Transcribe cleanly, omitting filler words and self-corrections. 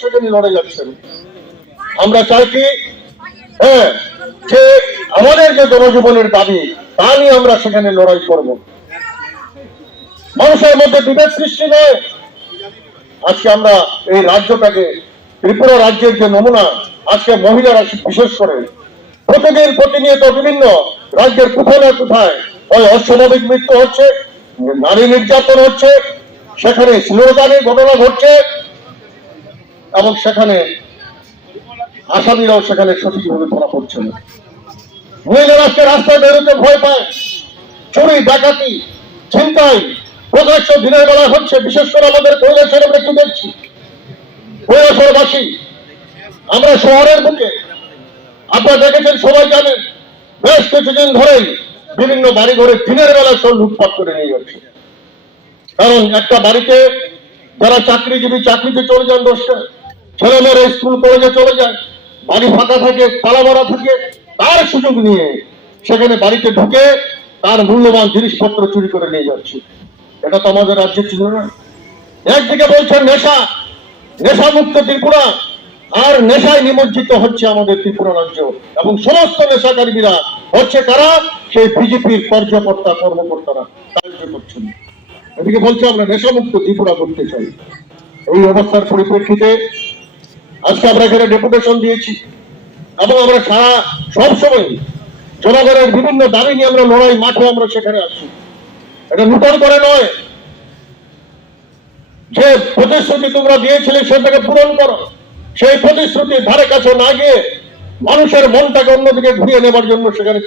সেখানে লড়ে যাচ্ছেন। আমরা চাই কি যে আমাদের যে জনজীবনের দাবি তা নিয়ে আমরা সেখানে লড়াই করব। মানুষের মধ্যে বিভেদ সৃষ্টি নয়। আজকে আমরা এই রাজ্যটাকে, ত্রিপুরা রাজ্যের যে নমুনা, আজকে মহিলারা বিশেষ করে প্রতিদিন প্রতিনিয়ত বিভিন্ন রাজ্যের কোথায় না কোথায় ওই অস্বাভাবিক মৃত্যু হচ্ছে, নারী নির্যাতন হচ্ছে, সেখানে শ্লীলতাহানির ঘটনা ঘটছে এবং সেখানে আসামিরাও সেখানে সঠিকভাবে ধরা পড়ছে না। মহিলারা আজকে রাস্তায় বেরোতে ভয় পায়। চুরি, ডাকাতি, ছিনতাই প্রকাশ্য দিনের বেলায় হচ্ছে। বিশেষ করে আমাদের কৈলাসের আমরা কি দেখছি, কৈলাসবাসী আমরা শহরের বুকে, আপনারা দেখেছেন, সবাই জানেন, বেশ কিছুদিন ধরেই বিভিন্ন বাড়ি ঘরে দিনের বেলা সব লুটপাট করে নিয়ে যাচ্ছে। কারণ একটা বাড়িতে যারা চাকরিজীবী চাকরিতে চলে যান 10টা, ছেলেমেয়েরা স্কুল কলেজে চলে যায়, বাড়ি ফাঁকা থাকে, তালা মারা থাকে, তার সুযোগ নিয়ে সেখানে বাড়িতে ঢুকে তার মূল্যবান জিনিসপত্র চুরি করে নিয়ে যাচ্ছে। এটা তো আমাদের রাজ্যে ছিল না। একদিকে বলছেন নেশামুক্ত ত্রিপুরা, আর নেশায় নিমজ্জিত হচ্ছে আমাদের ত্রিপুরা রাজ্য, এবং সমস্ত নেশাকারীরা হচ্ছে কারা? সেই বিজেপির কার্যকর্তা কর্মকর্তারা কার্য করছেন। এদিকে বলছে আমরা নেশামুক্ত ত্রিপুরা করতে চাই। এই অবস্থার পরিপ্রেক্ষিতে আজকে আমরা এখানে ডেপুটেশন দিয়েছি এবং আমরা সবসময় জনগণের বিভিন্ন দাবি নিয়ে আমরা লড়াই মাঠে আমরা সেখানে আসছি। এটা নূতন করে নয়। যে প্রতিশ্রুতি তোমরা দিয়েছিলে সেটাকে পূরণ করো। সেই প্রতিশ্রুতি ধারে কাছে না গিয়ে মানুষের মনটাকে অন্যদিকে ঘুরিয়ে নেবার জন্য সেখানে